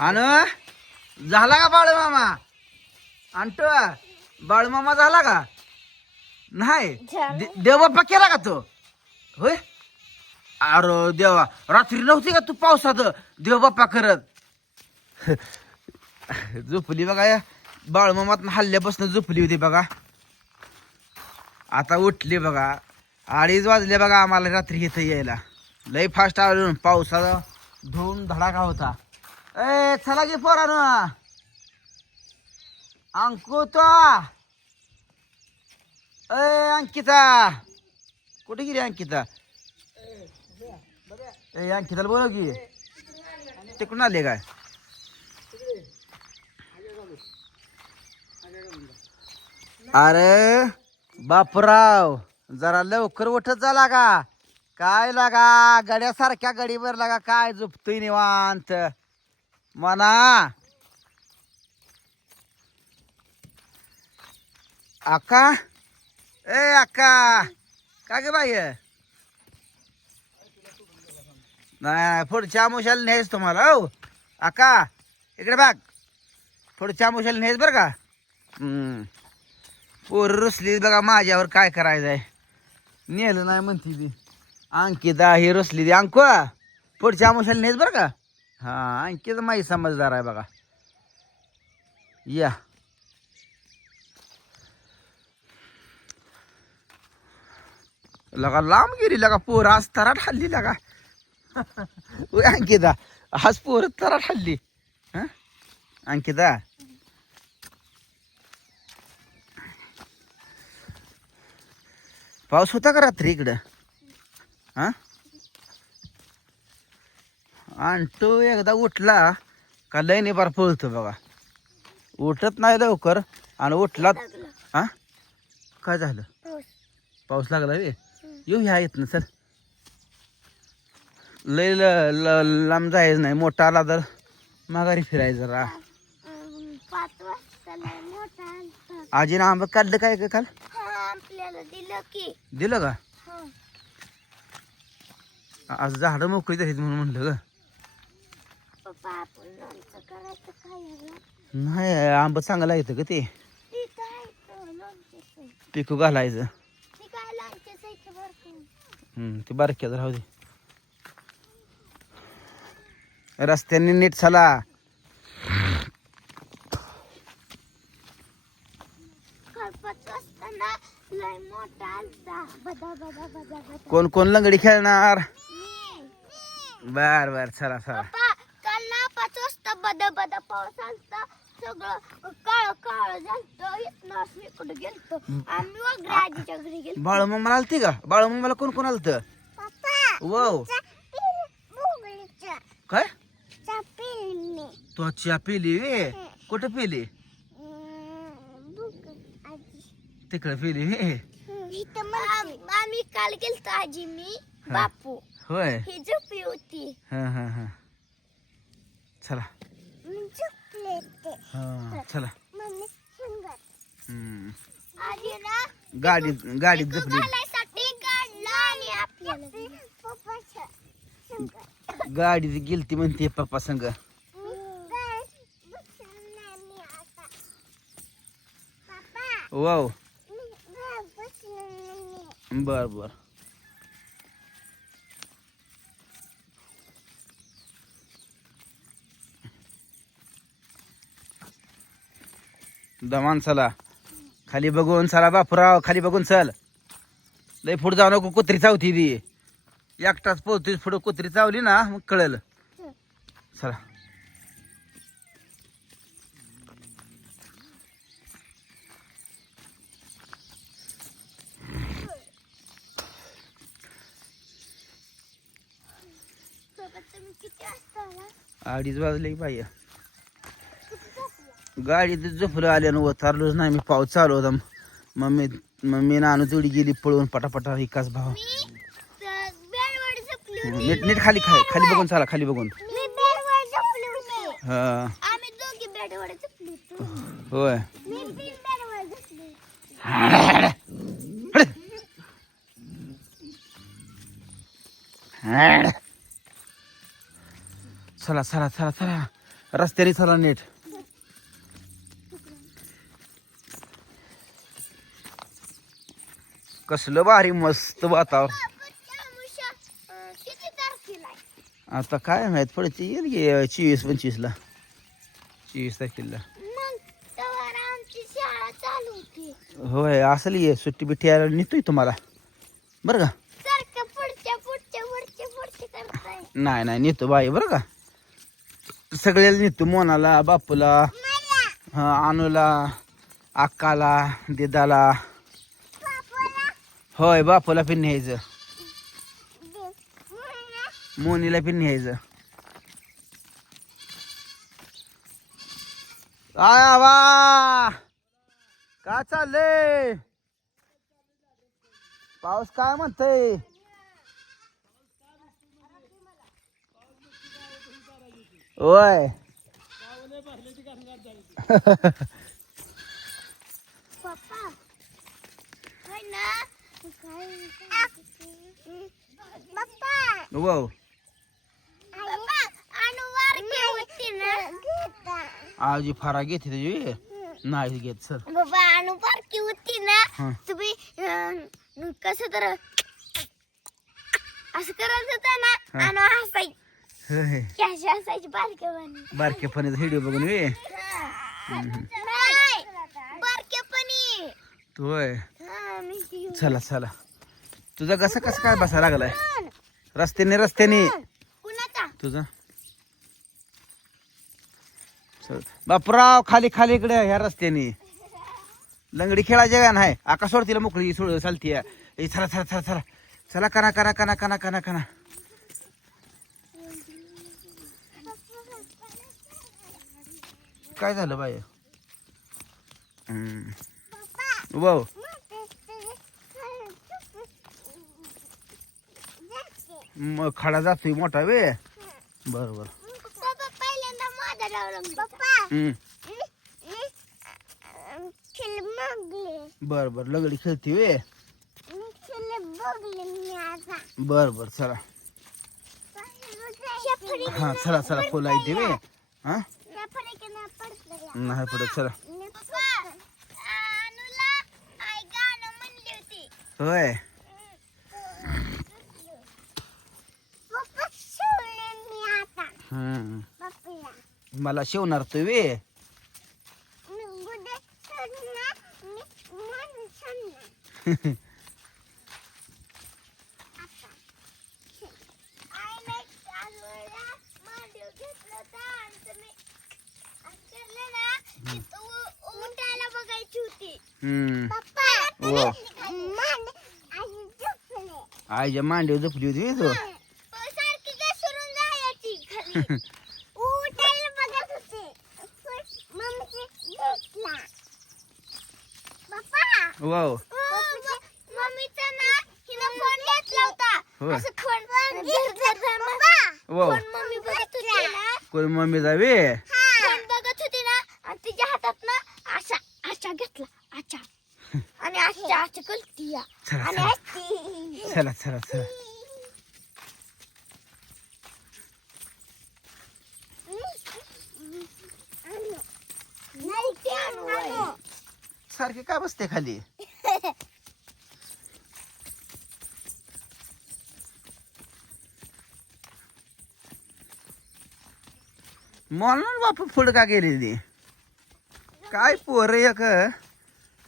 आणि झाला का बाळूमामा? आणतो बाळूमामा झाला का नाही? देवबाप्पा केला का तो? होय. अरे देवा, रात्री नव्हती का तू पावसात देवबाप्पा करत? झोपली बघा या बाळूमामात हल्ल्यापासून झोपली होती बघा. आता उठली बघा. 2:30 वाजले बघा आम्हाला रात्री इथं यायला. लय फास्ट आलो. पावसाचा धूम धडाका होता. ए चला की पोरानो, अंकु तो ए अंकिता कुठे गेली अंकिता? ए अंकिताला बोलव की. तिकडून आले काय? अरे बापराव, जरा लवकर उठत झाला का काय? लागा गड्यासारख्या गडीवर लागा काय झोपतोय निवांत म्हणा. अक्का, ए अक्का, का गे बाई? नाही पुढच्या आमुशाला न्यायच तुम्हाला. हो अक्का इकडे बघ, पुढच्या आमुशाला न्यायच बरं का. पोर रुसली बघा माझ्यावर, काय करायचंय. नेलं नाही म्हणती ती अंकिता, ही रुसली ती. अंकु पुढच्या आमुशाला न्यायच बरं का. हा अंकिता माझी समजदार आहे बघा. या लगा लांब गेली लगा पोर. आज तराट हल्ली लगा. अंकिता आज पोर तराट हल्ली. अंकिता पाऊस होता का रात्री इकडं? हा आणि तो एकदा उठला का लय निबार पळतो बघा. उठत नाही लवकर आणि उठला. हा काय झालं? पाऊस लागला वे. येऊ ह्या येत ना सर. लय लांब जायचं नाही. मोठा आला तर माघारी फिरायचं जरा. आजीनं आंबा काढलं काय का काल? दिलं का? आज झाडं मोकळी झाली म्हणून म्हणलं ग. नाही आंबा चांगला येतं का ते? पिकू घालायचं. ते बारक्या राहू दे. रस्त्याने नीट चला. कोण कोण लंगडी खेळणार? बर बर चला चला. काल ना 5 वाजता बदा बदा पाऊस आलता. सगळं काळ काळ झालतं. इथनं इकडे गेलतो आम्ही वगैरे घरी गेलो. बाळूमामा आलती का? बाळूमामाला कोण कोण आलत? वाव काय? तू चहा पिली वे? कुठं पिली? तिकडे पिली वे. आम्ही काल गेलतो आजी मी बापू. होय ही झोपली होती. हा हा हा चला. हा चला. आजी ना गाडीत गाडीत झोपली. गाडीत गेलती म्हणते पप्पा संग. वाव बर बर. दमान चला. खाली बघून चला बापूराव, खाली बघून चल. लय पुढे जाऊ नको, कुत्री चावती ती. एकटाच पोहतोय पुढं, कुत्री चावली ना मग कळलं. चला. अडीच वाजले की बाई. गाडीत झोपलं आल्यानं उतारलोच नाही मी. पाऊस चालू होता. मम्मी नानू तेवढी गेली पळून पटापटा. विकास भाव नीट नीट खाली खाली बघून चला. खाली बघून. हा होय. चला चला चला चला. रस्त्याने चला नीट. कसलं भारी मस्त वातावरण. किती तारखेला आहे? आता काय माहित पुढची येईल की 24-25ला, 24 तारखेला. मग तेव्हा आमची शाळा चालू होती. होय असेल ये सुट्टी बिट्टी यायला नेतोय तुम्हाला बरं का. सारखं पुढच्या पुढच्या पुढच्या पुढच्या करताय. नाही नाही नेतो बाई बरं का. सगळ्याला नेतो, मोनाला, बापूला, अनुला, अक्काला, दिदाला. होय बापूला पण न्यायचं, मोनीला पण न्यायचं. आया वा काय चाललंय? पाऊस काय म्हणतोय? होय पप्पा होय ना पप्पा वाव पप्पा अनुवार होती ना आजी फारा घेते तुझी नाही घेत सर. बाबा अनु बारकी होती ना हं. तुम्ही कसं तर असं करत होता ना. हं. अनु हसाय होय. कॅश हसायची बारकेपणी. बारकेपणीचा व्हिडिओ बघून वे नाही बारकेपणी. होय. मी ती चला चला. तुझा कसं कसं काय बसा लागलाय रस्त्याने रस्त्याने कुणाचा तुझा. चल. बापराव खाली खाली इकडे ह्या रस्त्याने लंगडी खेळायची का नाही. आकाश तिला मोकळी सोड चालतीये. चला चला चला चला चला कना कना कना कना कना कना. काय झालं बाय? वाव मग खडा जातोय मोठा वे. बरोबर. पप्पा पहिल्यांदा माझा लावला पप्पा खेळ बघले. बर बर लगडी खेळती वे. खेळ बघले मी आता. बर बर चला. हा चला चला फुल आहे ते वे. हा नाही पडत चला. होय मला शिवणार तू वे. उठायला बघायची होती. आईच्या मांडीवर झोपली होती तू. सारखी घसरून जायची खाली. उठायला बघत होते. मम्मीची घेतला. पप्पा वाव मम्मीचा ना हिनं फोन घेतला होता. होय. असं फोन पप्पा वाव फोन मम्मी बघत होती ना. कोण मम्मी जावे. फोन बघत होती ना आणि तिच्या हातात ना अशा अशा घेतला अच्छा आणि अशा अशा करती चला आणि चला असती. चला चला चला. नाही ते आणू. सारखे काय बसते खाली. म्हणून बापू पुढं का गेलेली. काय पोर एक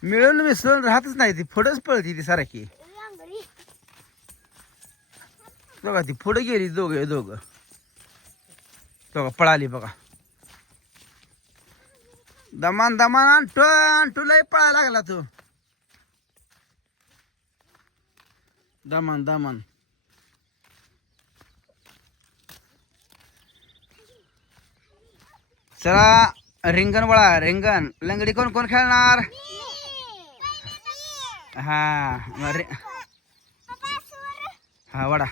मिळून मिसळून राहतच नाही ती पुढंच पळती ती सारखी. रांगडी. बघा ती पुढे गेली दोघं दोघं. बघा पळाली बघा. दमान दमान आणतो आणतो लय पळायला लागला तू. दमान दमान. चला रिंगण वळा रिंगण. लंगडी कोण कोण खेळणार? हा हा वडा.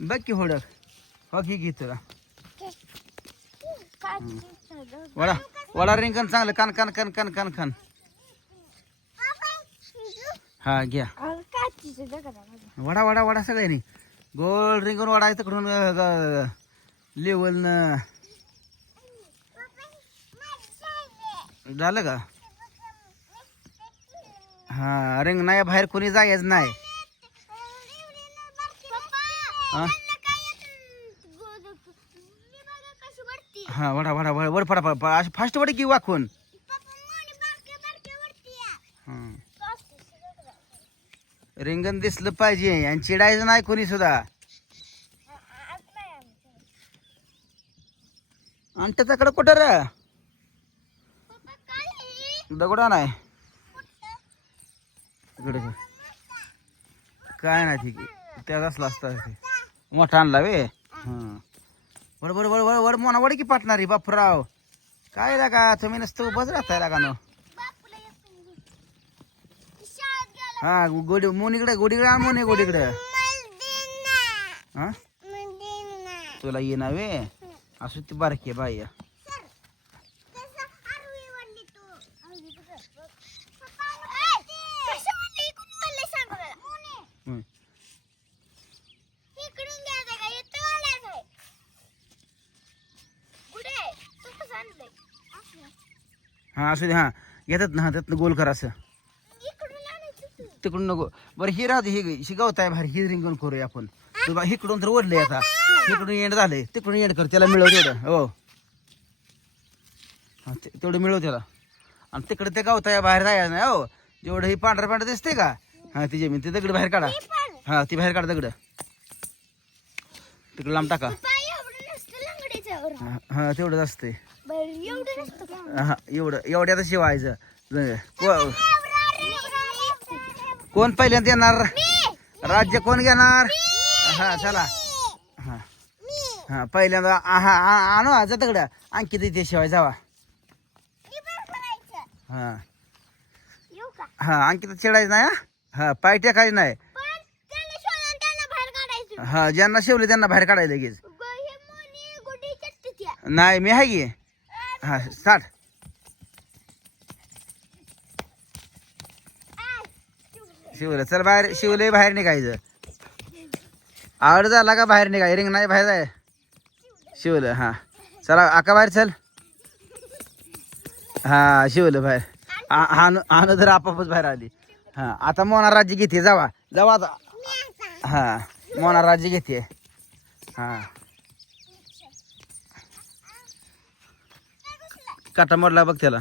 बघ की होडक हो घे तुला. वडा वडा रिंगण चांगलं कान कान कान कान कान कान. हा घ्या वडा वडा वडा सगळ्यांनी. गोल रिंगण वाढायचं तिकडून लेवल झालं का? हा रिंग नाही बाहेर कोणी जायच नाही. हा हा वडा वडा वड वड पडा पडा अशी फास्ट वडी की वाकून. रिंगण दिसलं पाहिजे आणि चिडायचं नाही कोणी सुद्धा. आणि त्याच्याकडे कुठं रे दगडा नाही इकडे काय नाही ठीक आहे त्यात असला असता मोठा आणला वे. हा वड वड वड वड वड मोना वड की पाटणारी बापराव काय लागा तुम्ही नसतं उभंच राहताय लागा नो. हा गोडी मोनीकडे गोडीकडे आण मोनी गोडीकडे. हा तुला ये ना वे असू ती बारकी बाई. हा असू दे. हा घेतात ना त्यातनं गोल करा असं तिकडून नको. बरं ही राहते ही शिकवत आहे भारी ही रिंगण करूया आपण. तुला इकडून तर ओढले आता इकडून एंड झाले तिकडून एंड कर त्याला मिळव तेवढं. हो हा तेवढं मिळव त्याला. आणि तिकडे ते गावताय बाहेर जायचं नाही. हो जेवढं ही पांढरं पांढरं दिसते का हा ती जमीन ते दगड बाहेर काढा. हा ती बाहेर काढा दगड तिकडे लांब टाका. हा तेवढंच असते. हा एवढं एवढ्यात शिवायचं. कोण पहिल्यांदा येणार राज्य कोण घेणार. हा चला हा हा पहिल्यांदा हा आणू जा दगड अंकित इथे शिवाय जावा. हा हा अंकित चिडायचं नाही. हा पाय टेकायचं नाही. हा ज्यांना शिवले त्यांना बाहेर काढायला लगेच. नाही मी आहे की. हा स्टार्ट. शिवलं चल बाहेर शिवले बाहेर निघायचं. आवड झाला का बाहेर निघाय रिंग नाही बाहेर जाय शिवलं. हा चला आका बाहेर चल. हा शिवलं बाहेर हान तर आपापच बाहेर आली. हा आता मोना राज्य घेते जावा जावा आता. हा मोना राज्य घेते. हा काटा मोडला बघ त्याला.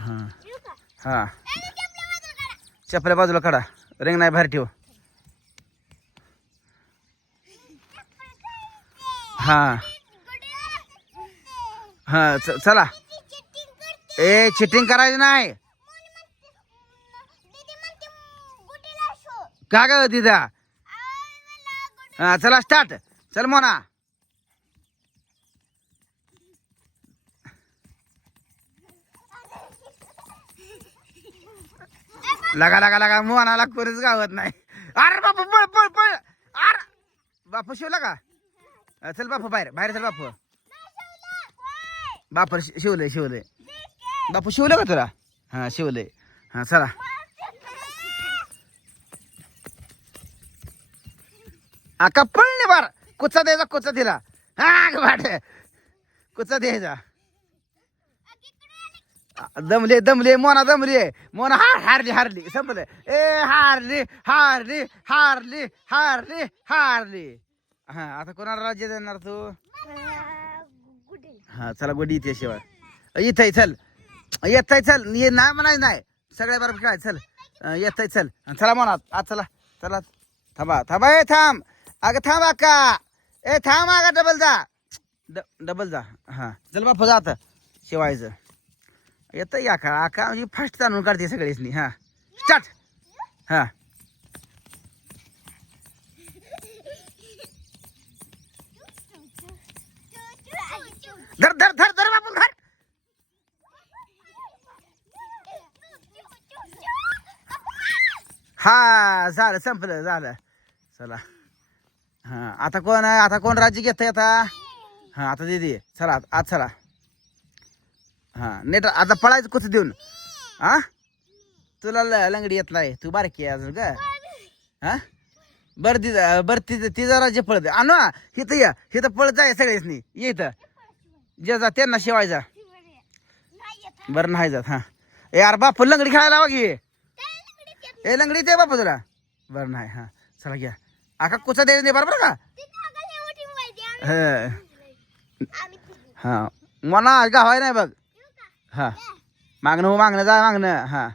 हा हा चपल्या बाजूला काढा रिंग नाही बाहेर ठेव. हा हा चला. ए चिटिंग करायचं नाही का ग दिदा. हा चला स्टार्ट. चल मोना. लगा लगा लगा मोनाला कोणीच गावत नाही. अरे बापू पळ पळ पळ. अरे बापू शिवला का. चल बापू बाहेर बाहेर चल बापू. बापर शिवलंय शिवलंय बापू शिवलं का तुला. हा शिवलंय. हा चला आका पळणे बार कुचा द्यायचा कुचा दिला. हा वाट कुचा द्यायचा. दमले दमले मोना दमले मोना हारली हारली संपलं. ए हारली हारली हारली हारली हारली. हा आता कोणाला राज्य देणार तू. हा चला गोडी इथे शिवाय इथे चल येत चल ये नाही म्हणायचं नाही सगळ्या बरोबर काय चल येत चल चला म्हणा आज चला चला थांबा थांबा ए थांब अगं थांब अक्का ए थांब अगं डबल जा डबल जा. हा चल बापू जा आता शिवायचं येतं या का आका म्हणजे फास्ट ताणून काढते सगळेच. हा स्टार्ट. हा धर धर धर धर बापू धर. हा झालं संपलं झालं चला. हा आता कोण राज्य घेतंय आता. हा आता दीदी चला आज चला. हा नेट आता पळायचं कुठं देऊन. हा तुला लंगडी येत नाही तू बारकी आहे अजून का. हा बरं ती जरा जे पळत आणू हिथं या हिथं पळत जाय सगळेच नाही ये इथं जे जा त्यांना शिवायचा बरं नाही जात हा यार बापू लंगडी खेळायला लावा की ए लंगडी ते बापू तुला बरं नाही हा चला घ्या आका कुचा द्यायचं नाही बरोबर का हा मना गावाय नाही बघ हा मागणं जा मागणं हा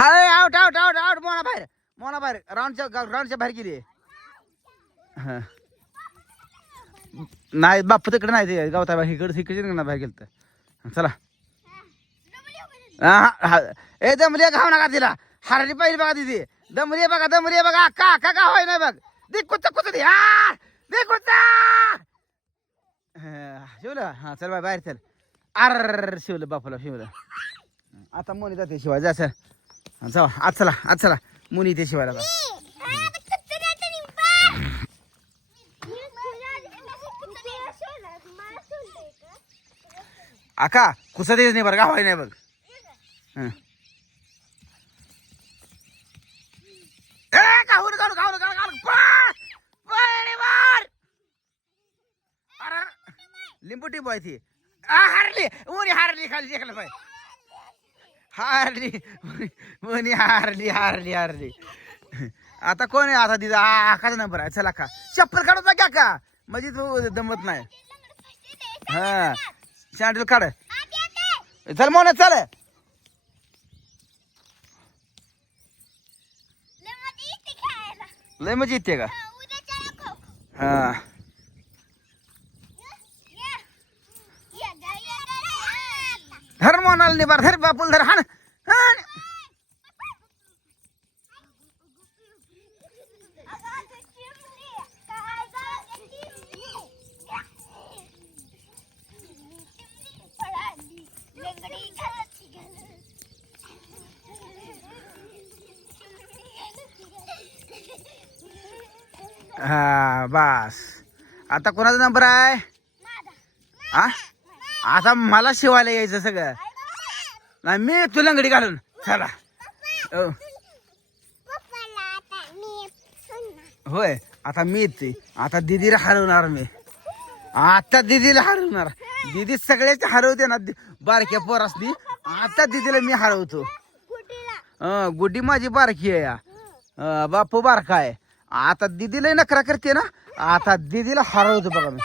हाय आउट मोना बाहेर राऊंडच्या बाहेर गेली हा नाही बाप्पू तिकडे नाही ते गावता बाहेर इकडे बाहेर गेलं चला ए दमली घाव नका तिला हरली पहिली बघा दिदी दमली बघा का गाव आहे नाही बघ दे कुच दे दे कुचा शिवलं हा चल बाय बाहेर चल अर शिवलं बापूला शिवलं आता मोनी जाते शिवाय जा सर जावा आज चला मुनी ते शिवायला का आका कुसा देत नाही बरं गाव आहे नाही बघ लिंबू टिंबू आहे ती हारली खाली देखलं पाय हारली आता कोण आहे आता दिदा आकाचा नंबर आहे चला का चप्पल काढू का का म्हणजे तू दमत नाही हा सँडल काढ चल मोन चल लय मजा येते का हा धर मोनाल निबार धर बापूल धर हाण हा बस आता कोणाचा नंबर आहे हा आता मला शिवायला यायचं सगळं नाही मी तू लंगडी घालून चला होय आता मी येते आता दिदीला हरवणार मी आता दिदीला हरवणार दिदी सगळ्याच हरवते ना बारक्या पोरासनी आता दिदीला मी हरवतो गुड्डी माझी बारकी आहे बापू बारका आहे आता दिदीला नकरा करते ना आता दिदीला हरवतो बघा मी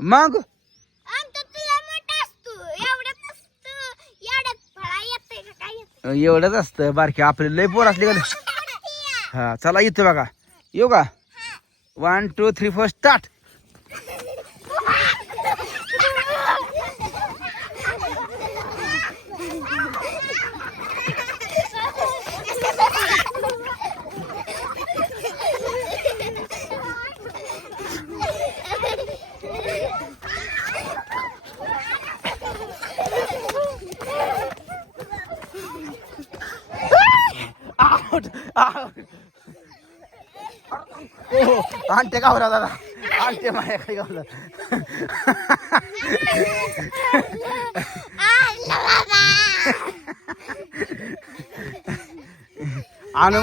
मग एवढंच असतं बारकी आपले लय पोर असले का हा चला येतो बघा येऊ का 1 2 3 4 स्टार्ट आणते गावला दादा आणते माझ्या खाली गावला आणू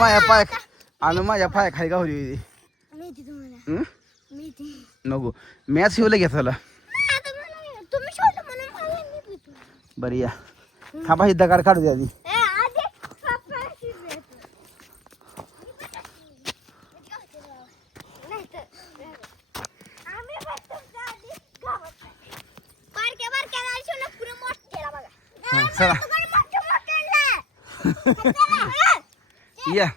माझ्या पाय खाली गावली नको मॅच शिवलं घेतलं बरी या थांबा ही दगाड काढू द्या आधी चला या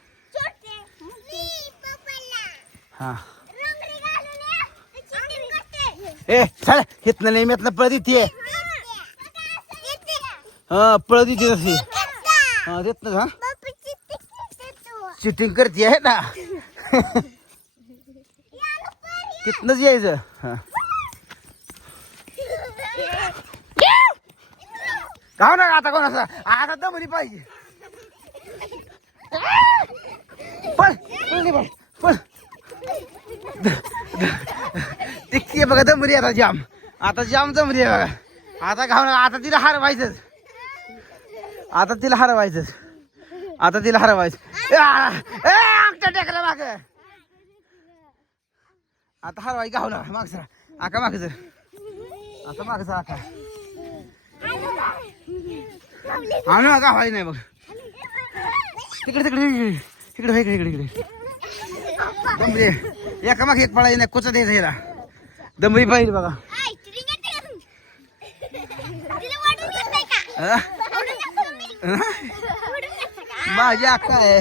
हा ए चल इथनं नाही मेतनं पळत येते हा पळत येते तशी हा देत ना चिटिंग करते आहे ना तिथनच यायचं हा गाव ना आता कोणाचा आता दमली पाहिजे पण पण टिकते बघा दमली आता जाम आता जाम जमली आहे बघा. आता घालून आता तिला हरवायचंच. आता तिला हरवायचंच. आता तिला हरवायचं. अंगठा टेकला माग. आता हरवाय गाव ना माग सर. आका माग सर. आता माग सर आका. आम्ही गावाय नाही बघ. तिकडे तिकडे इकडे इकडे इकडे इकडे. दंबरी एका माग एक पळायला नाही. कुचा द्यायचा हिला. दंबरी पाहिजे बघा. माझी अक्का आहे.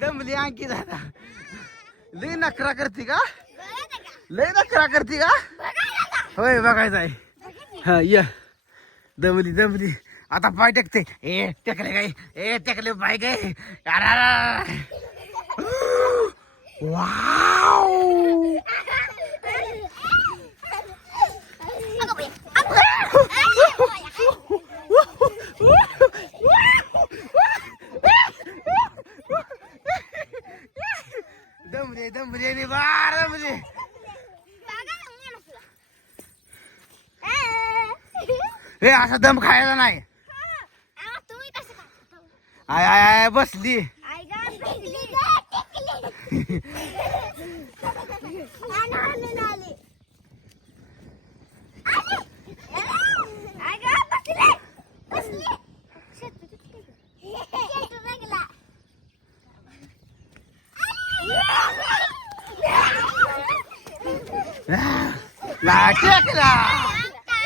दमली आणखी दादा. लय नखरा करते का? लय नखरा करते का? होय बघायचं आहे. हा या दमली दमली. आता पाय टेकते. ए टेकले काय? ए टेकले पाय काय? वाव दमले दमले बार दमले. हे असा दम खायला नाही. आय आय आय बसली.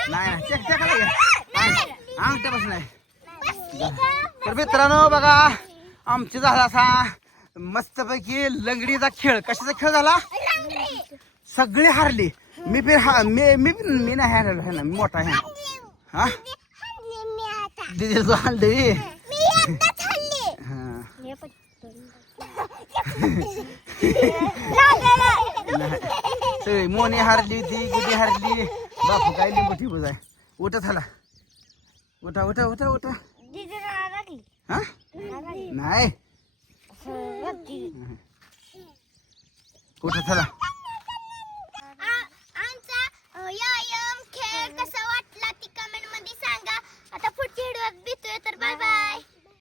नाही टेक अंगठ्या बसलाय. तर मित्रांनो बघा आमची झाला असा मस्तपैकी लंगडीचा खेळ. कशाचा खेळ झाला? सगळे हारले. मी मी नाही हारलो ना. मी मोठा आहे. हा दिदी तू हारली. सगळी मोनी हारली. ती गुडी हारली. बापू काय लिंबू ठिबूच आहे. उठा झाला. उठा उठा उठा उठा. हा नाही उठा चला.